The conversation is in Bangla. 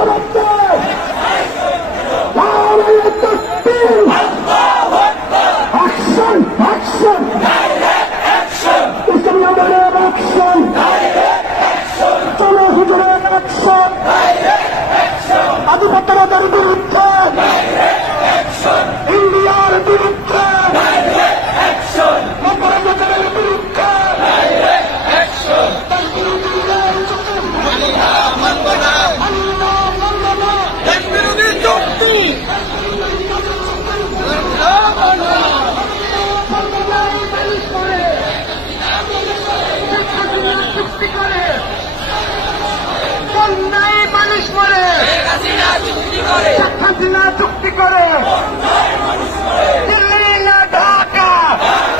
জবাব দেয়। অ্যাকশন অ্যাকশন ইসলামের অ্যাকশন, চলো হুজুরের অ্যাকশন, আধিপত্যবাদের বিরুদ্ধে, ইন্ডিয়ার বিরুদ্ধে, অপরাধের বিরুদ্ধে চুক্তি করে